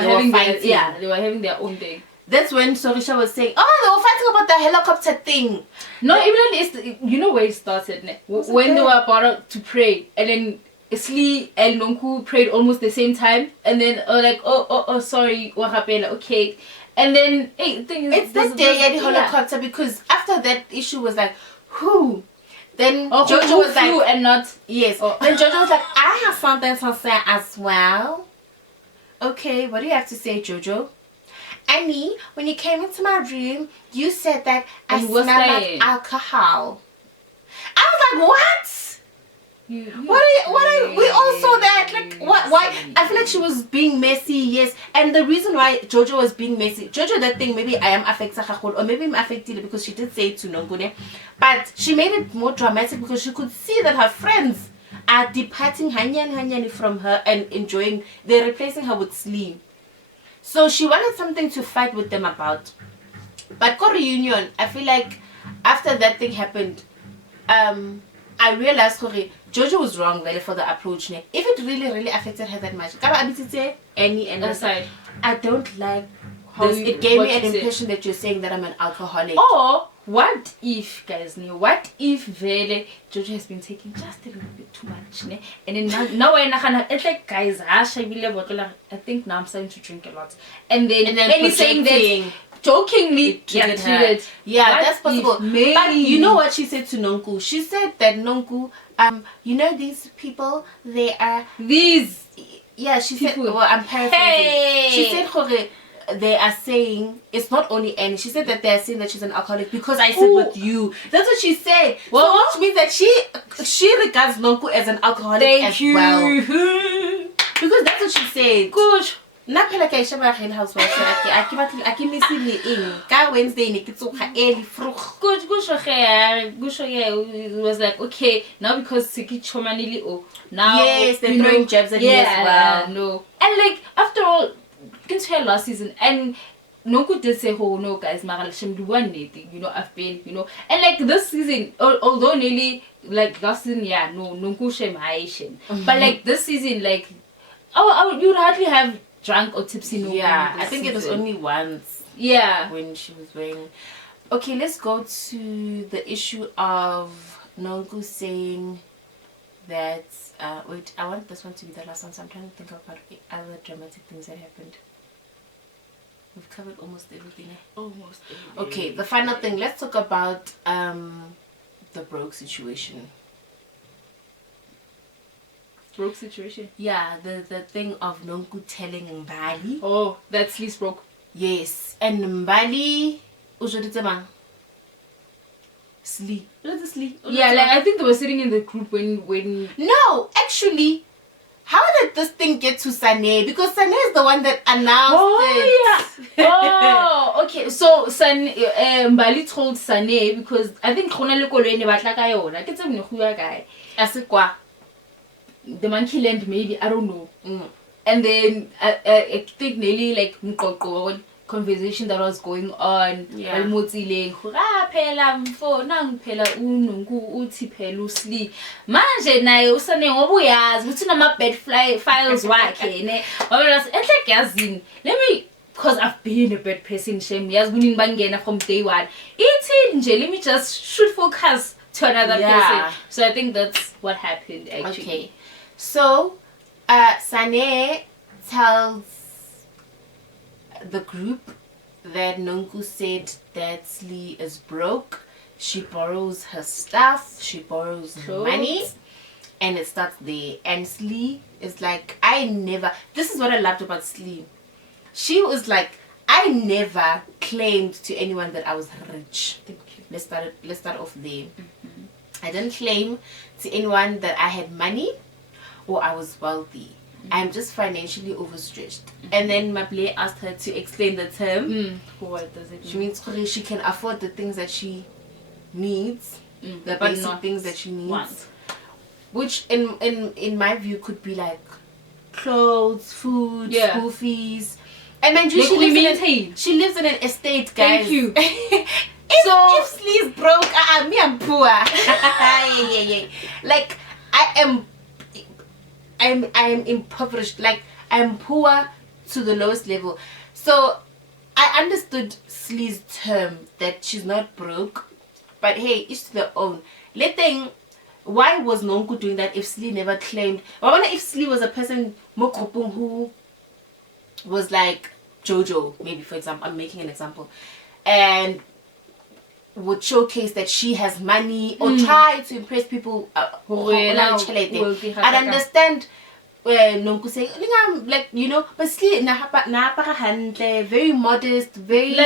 having their own thing. That's when Sorisha was saying, they were fighting about the helicopter thing. No, even where it started. When they were about to pray, and then Slee and Nonku prayed almost the same time, and then sorry, what happened? Okay. And then the thing is, it's that day at the helicopter, because after that issue was like, who? Then Jojo was like, and not yes. Then Jojo was like, I have something to say as well. Okay, what do you have to say, Jojo? Annie, when you came into my room, you said that I smell like alcohol. I was like, what? We all saw that. Like, why? I feel like she was being messy, yes. And the reason why Jojo was being messy, Jojo, that thing, maybe I am affected, or maybe I'm affected because she did say it to Nongune, but she made it more dramatic because she could see that her friends are departing hanyani from her and enjoying. They're replacing her with Slee. So she wanted something to fight with them about. But for reunion, I feel like after that thing happened, I realized Jojo was wrong really for the approach. If it really affected her that much, Annie and aside, I don't like how it gave me an impression that you're saying that I'm an alcoholic. Or what if, guys, what if Vele Jojo has been taking just a little bit too much, and then now it's like, guys, I think now I'm starting to drink a lot, and then Annie saying that jokingly triggered her. Yeah, what that's possible. But you know what she said to Nonku? She said that Nonku, these people, they are these. Yeah, she people. said. Well, I'm paraphrasing. Hey. She said, they are saying it's not only Annie. She said that they are saying that she's an alcoholic because I sit with you. That's what she said. Well, so which means that she regards Nonku as an alcoholic well. Thank you. Because that's what she said. Good. Nna phela ke sheba Real Housewives a ke miss le eng ka Wednesday ne ke tsoga early vroeg. Good it was like, okay, now because Siki Chomanili, now Yes, they're throwing jabs at me as well. No. And like, after all, since her last season, and Nonku did say, oh no, guys, Maralashim do one thing, I've been, and like this season, although nearly like last season, Nonku Shem Haishin, but like this season, like, you'd hardly have drunk or tipsy Nonku. Yeah, I think it was only once. Yeah. When she was wearing. Okay, let's go to the issue of Nonku saying that. Wait, I want this one to be the last one, so I'm trying to think about other dramatic things that happened. We've covered almost everything. Almost everything. Okay, the final thing. Let's talk about the broke situation. Broke situation? Yeah, the thing of Nonku telling Mbali. Oh, that's Lee's broke. Yes, and Mbali. Sleep. Yeah, like I think they were sitting in the group when No, actually, how did this thing get to Sane? Because Sane is the one that announced it. Yeah. Oh, okay. So Mbali told Sane because I think Khona Lekolweni batla ka yona. Ke tsebone go ya kae. Asikwa. The Monkey Land maybe, I don't know. And then I think nearly like Mqoqo conversation that was going on. Yeah. Phela mfona phela uNonku uthi phela usli manje naye usane ngoba uyazi ukuthi nama bad files wakhe ne wabona enhle yazini let me because I've been a bad person shame yazi kuningi bangena from day one ithi nje let me just should focus to another person. So I think that's what happened actually. Okay, so Sane tells the group that Nonku said that Slee is broke. She borrows her stuff, she borrows money, and it starts there. And Slee is like, this is what I loved about Slee. She was like, I never claimed to anyone that I was rich. Thank you. Let's start off there. I didn't claim to anyone that I had money or I was wealthy. I'm just financially overstretched. And then Maple asked her to explain the term. What does it mean? She means she can afford the things that she needs, the basic things that she needs, which in my view could be like clothes, food, school fees. And then she lives in an estate, guys. Thank you. If Slee's broke, me I'm poor. yeah. Like I'm impoverished, like I'm poor to the lowest level. So I understood Slee's term that she's not broke, but hey, each to their own. Why was Nonku doing that if Slee never claimed? I wonder if Slee was a person who was like Jojo, maybe, for example, I'm making an example, and would showcase that she has money or try to impress people. I'd understand Nonku saying, like, but Slee very modest, very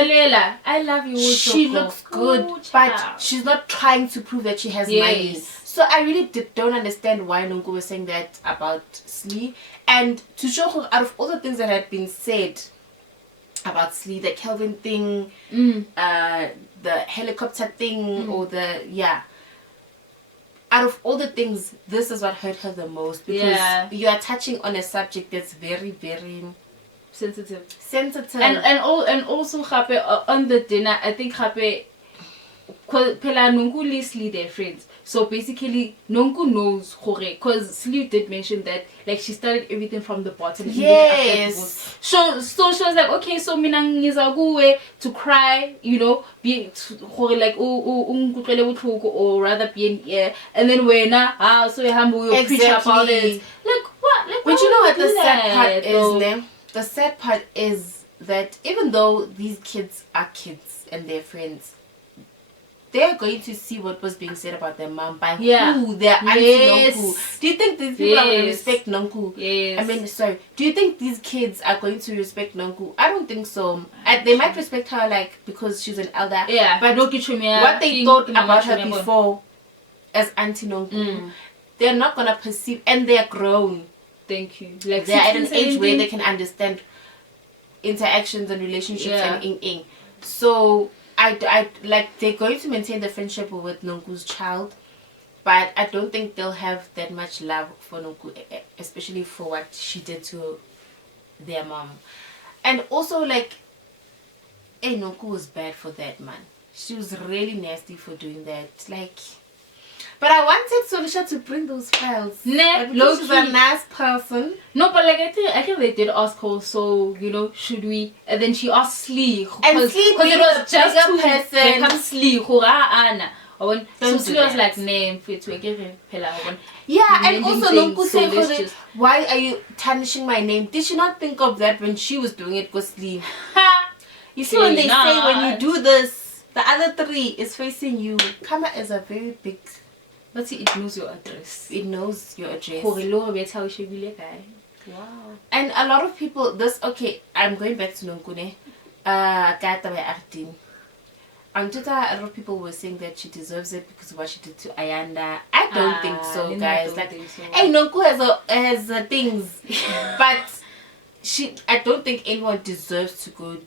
I love you. She looks good, but she's not trying to prove that she has money. So I really don't understand why Nonku was saying that about Slee. And to show her, out of all the things that had been said about Slee, the Kelvin thing, the helicopter thing, or out of all the things, this is what hurt her the most, because you are touching on a subject that's very, very sensitive. And also on the dinner, I think Pela Nonku Slee their friends. So basically Nonku knows because Slee did mention that like she started everything from the bottom. Yes. So she was like, okay, so minang to cry, be like or rather be in ear, and then so you humble you preach about it. Like what? Like, but you know what the sad part though? is, the sad part is that even though these kids are kids and they're friends, they're going to see what was being said about their mom by who their auntie Nonku. Do you think these people are going to respect Nonku? Yes. I mean, sorry. Do you think these kids are going to respect Nonku? I don't think so. They might respect her like because she's an elder. Yeah. But what they thought about her before as Auntie Nonku, they're not gonna perceive, and they're grown. Thank you. Like they're at an age where they can understand interactions and relationships and ing. So I like they're going to maintain the friendship with Nonku's child, but I don't think they'll have that much love for Nonku, especially for what she did to their mom. And also, like, hey, Nonku was bad for that, man. She was really nasty for doing that. Like, but I wanted Solisha to bring those files. Nah, because she's a nice person. No, but like I think they did ask her. So should we? And then she asked Slee. And Slee because it was just a to person. become Slee. Anna. So Slee was like, name for to give him Yeah, and also Nonku said, why are you tarnishing my name? Did she not think of that when she was doing it? Because Slee. You see, when they say when you do this, the other three is facing you. Kama is a very big. But see, it knows your address. It knows your address. Wow. And a lot of people, I'm going back to Nonkune. On Twitter, a lot of people were saying that she deserves it because of what she did to Ayanda. I don't think so, guys. Like, hey, Nonku has things, but I don't think anyone deserves to go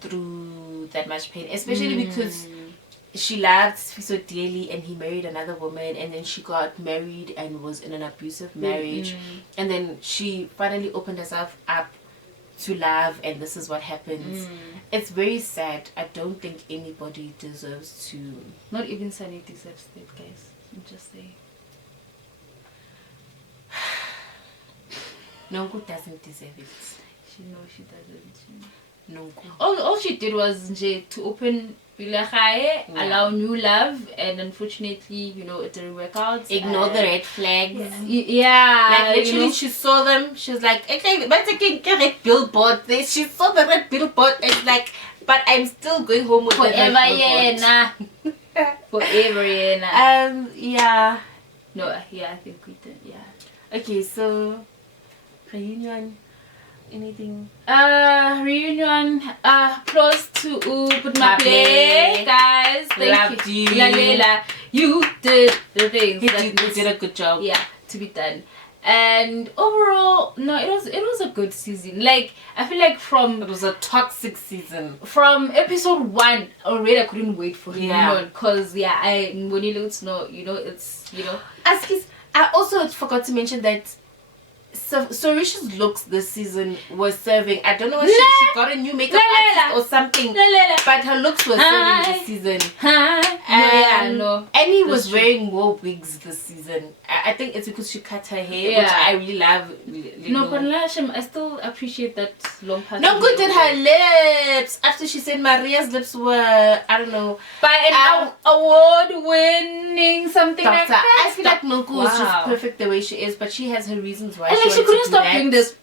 through that much pain, especially because she loved Fiso dearly and he married another woman, and then she got married and was in an abusive marriage, and then she finally opened herself up to love, and this is what happens. It's very sad. I don't think anybody deserves to. Not even Sunny deserves that, guys. I'm just saying. Nonku doesn't deserve it. She doesn't. Nonku. All she did was to open allow new love, and unfortunately, it didn't work out. Ignore the red flags. Yeah. Like literally, she saw them. She was like, okay, but again, get red billboard. She saw the red billboard. It's like, but I'm still going home with forever, the red billboard. Forever, yeah. Yeah. No, yeah, I think we did. Yeah. Okay, so reunion. Anything? Reunion. Close to but my play, guys. Thank you. Lalela, you did the things. You did a good job. Yeah, to be done. And overall, no, it was a good season. Like, I feel like it was a toxic season. From episode 1 already, I couldn't wait for reunion because when you look it's I also forgot to mention that Sorisha's looks this season was serving. I don't know if she got a new makeup artist or something, but her looks were serving this season. Annie was wearing more wigs this season. I think it's because she cut her hair, which I really love. But I still appreciate that long part. Nonku did her lips after she said Maria's lips were, I don't know, by an award-winning something doctor. like that. I feel like Nonku is just perfect the way she is, but she has her reasons why. And she couldn't stop doing this.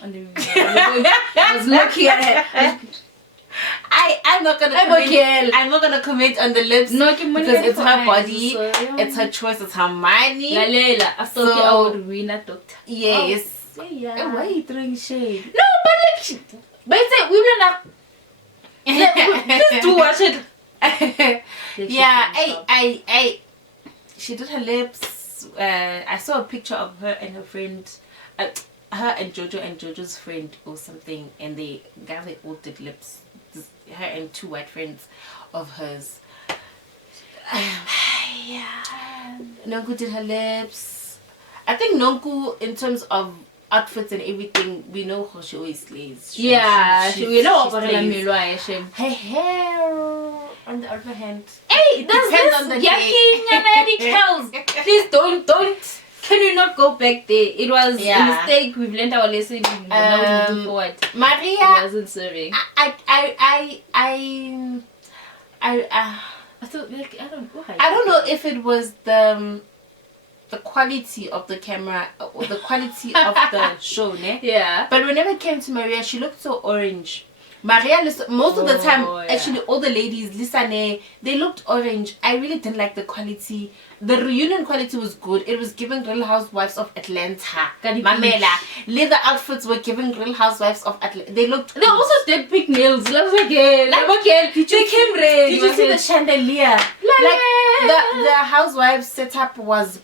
I was looking at her. I'm not gonna comment on the lips because it's her body, it's her choice, it's her money. So I would win a doctor. Yes. Yeah. Why are you throwing shade? No, but we will not. Please do watch it. Yeah, she did her lips. I saw a picture of her and her friend, her and Jojo's friend or something, and they all did lips. Her and 2 white friends of hers. Nonku did her lips. I think Nonku, in terms of outfits and everything, we know how she always slays. We know about her hair. On the other hand, hey, that's depends on the day. Please don't. Can you not go back there? It was a mistake. We've learned our lesson. Now we move forward. Maria, it wasn't serving. I don't know if it was the quality of the camera or the quality of the show, ne? Yeah. But whenever it came to Maria, she looked so orange. Maria, most of the time, actually, all the ladies, Lisane, they looked orange. I really didn't like the quality. The reunion quality was good. It was giving Real Housewives of Atlanta. Mamela. Leather outfits were giving Real Housewives of Atlanta. They looked. They also did big nails. They came red. Did you see the chandelier? The housewives setup was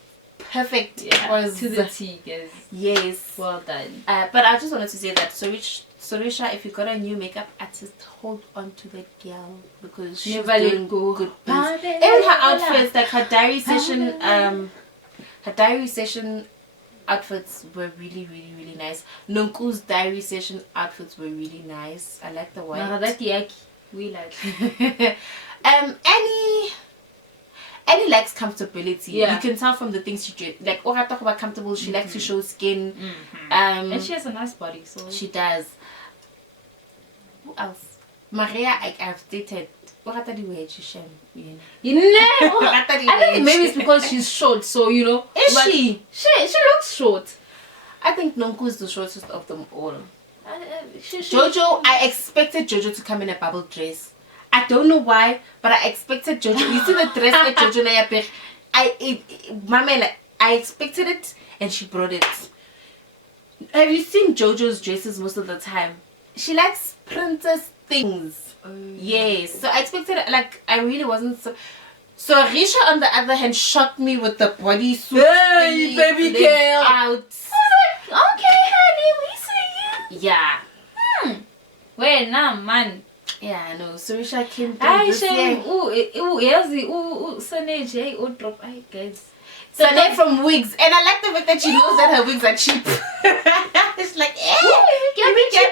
perfect. Yeah, It was to the T, guys. yes. Well done. But I just wanted to say that Sorisha, if you got a new makeup artist, hold on to that girl because she's Never let doing go. good things. Even her outfits, like her diary session outfits were really, really, really nice. Nonku's diary session outfits were really nice. I like the white. We like. Annie likes comfortability. Yeah. You can tell from the things she did. Like, I talk about comfortable. She likes to show skin. And she has a nice body, so She does. Who else? Maria, I've dated. I think maybe it's because she's short, so you know. Is she? She looks short. I think Nonku is the shortest of them all. She Jojo, I expected Jojo to come in a bubble dress. I don't know why, but I expected Jojo. You see the dress that Jojo I expected it, and she brought it. Have you seen Jojo's dresses most of the time? She likes princess things. Yes, so I expected, like, I really wasn't so Risha on the other hand shocked me with the bodysuit. Hey, baby girl. Out. Okay, honey, we see you. Yeah. Wait, nah, man. Yeah, I know. So Risha came through I this year. Sunday, drop, I guess. So they're from wigs, and I like the fact that she knows that her wigs are cheap. It's like, give me cheap.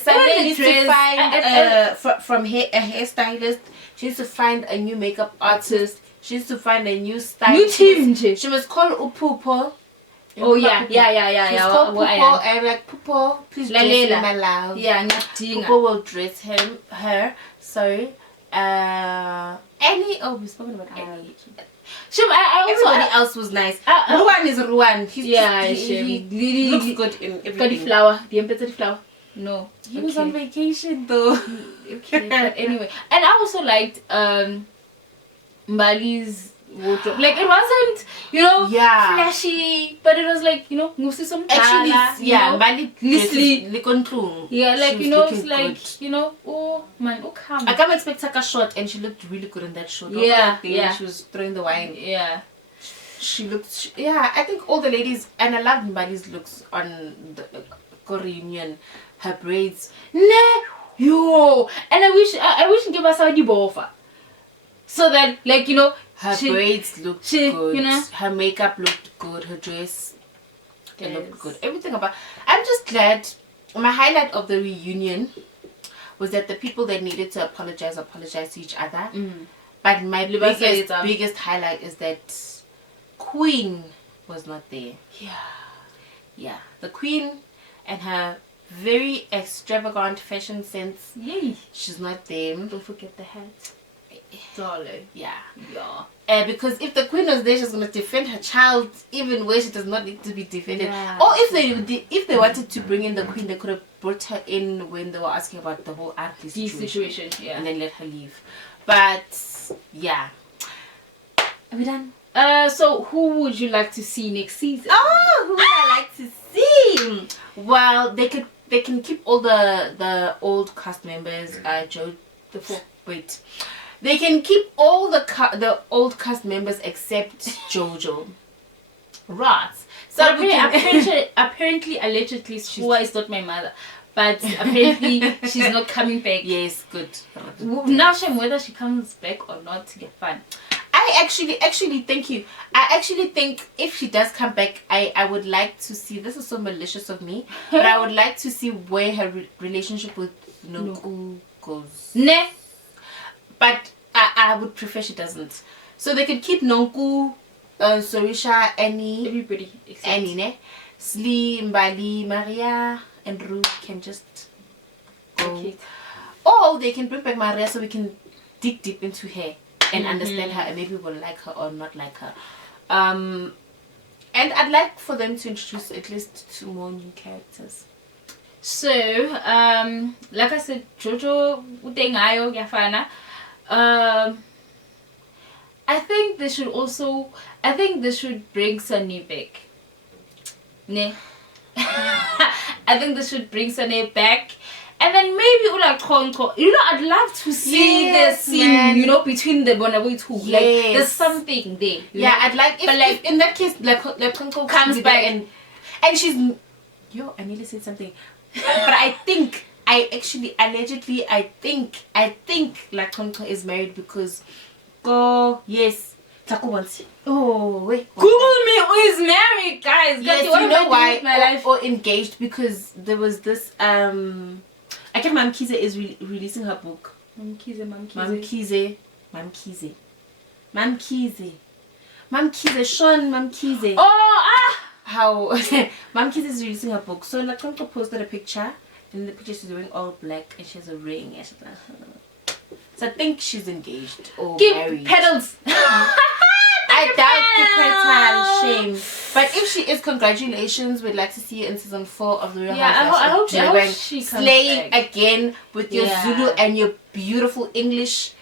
Sunday needs to find from a hairstylist. She needs to find a new makeup artist. She needs to find a new stylist. New team. She must call Upupo. Oh yeah. She's called Pupo, and like Pupo, please dress me, my love. Yeah, Pupo will dress her. Sorry. Annie. Oh, we've spoken about Annie. Everybody else was nice. Ruan is Ruan. He looks good in everything. Cauliflower. The flower. No. He was on vacation though. Okay, but anyway. And I also liked Mbali's wardrobe. Like, it wasn't, flashy, but it was like, ngusi some actually, Mbali Lisli. Yeah, like, it's like, good. Oh man, come. I can't expect her short, and she looked really good in that short. Yeah. She was throwing the wine. Yeah. She looked, I think all the ladies, and I loved Mbali's looks on the reunion. Her braids. Yo, and I wish give us a bofa. So that, like, her braids looked good. Her makeup looked good. Her dress, it looked good. Everything about. I'm just glad. My highlight of the reunion was that the people that needed to apologize to each other. But my biggest highlight is that Queen was not there. Yeah. The Queen and her very extravagant fashion sense. Yay. She's not there. Don't forget the hat. Darling. Yeah. Because if the Queen was there, she's gonna defend her child even where she does not need to be defended. Or if they wanted to bring in the Queen, they could have brought her in when they were asking about the whole artist situation. And then let her leave. But yeah. Are we done? So who would you like to see next season? Oh, who would I like to see? Well, they can keep all the old cast members. They can keep all the old cast members except Jojo. Right. So apparently, allegedly, Shua is not my mother, but apparently she's not coming back. Yes, good. Now shame whether she comes back or not to get fun. I actually thank you. I actually think if she does come back, I would like to see. This is so malicious of me, but I would like to see where her relationship with Nonku goes. But I would prefer she doesn't. So they could keep Nonku, Sorisha, Annie, everybody except Annie, Sli, Mbali, Maria, and Rhod can just go. Okay. Or they can bring back Maria so we can dig deep into her and understand her, and maybe we'll like her or not like her. And I'd like for them to introduce at least 2 more new characters. So, like I said, Jojo utengayo yafana. I think they should bring Sunny back. I think they should bring Sunny back, and then maybe like Tonko. You know, I'd love to see Yes, the scene, man. you know, between the Bonaboy two. Like, Yes. there's something there. You Yeah, know? I'd like if, But, like, if in that case like Tonko comes be there back. and she's I nearly said something. But I think I think like Tonko is married because yes. Oh wait. Google me who is married, guys. Yes, what you am know I doing why? with my life? Or engaged because there was this I think Mam Kize is releasing her book. Mam Kize. Sean Mam Kize. Oh, How Mam Kize is releasing her book. So like Tonko posted a picture and in the picture she's wearing all black and she has a ring and she's like so I think she's engaged or give married. pedals. I doubt the shame. But if she is, congratulations. We'd like to see you in season 4 of the Real I hope Housewives she comes slaying back. again with your Yeah. Zulu and your beautiful English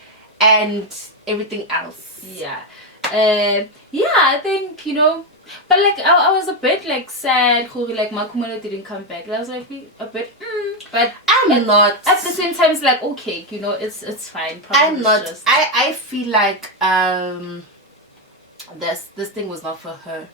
and everything else. Yeah. I think, you know, but like I was a bit like sad like Makumalo didn't come back. I was like a bit but I'm not at the same time it's like okay, you know, it's fine. Probably I'm not just, I feel like this thing was not for her.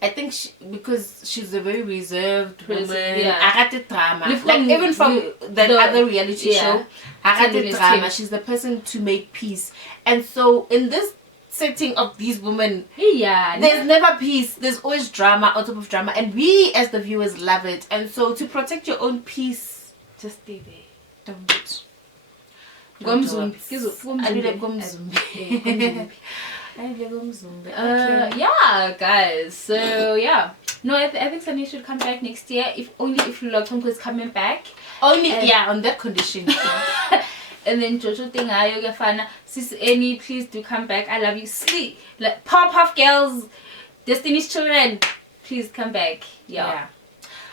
I think because she's a very reserved woman. Yeah. I got the drama. Live Like from even from that the- other reality yeah. show, I got the Television drama. team. She's the person to make peace. And so in this setting of these women, yeah, there's never peace. There's always drama on top of drama. And we as the viewers love it. And so to protect your own peace, just stay there. don't. Gomzumbi. I do like Gomzumbi. Okay. Yeah, guys. So yeah, no, I think Sunny should come back next year. If Lula Tonko is coming back, Only on that condition. and then Jojo thing Ayoga Fana, Sis Annie, please do come back. I love you. Sleep like Powerpuff Girls, Destiny's Children, please come back. Yeah.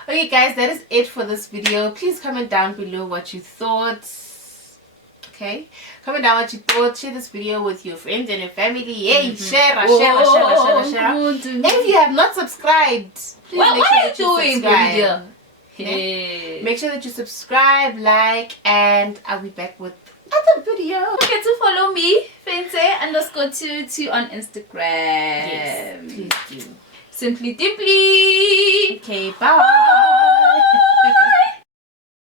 Okay, guys, that is it for this video. Please comment down below what you thought. Okay, comment down what you thought. Share this video with your friends and your family. Yay, share. If you have not subscribed, please What make are sure you that you doing, subscribe. video? Yeah. Hey. Make sure that you subscribe, like, and I'll be back with other video. Don't forget to follow me, Fense_22 on Instagram. Yes, please do. Simply Dimply. Okay, bye.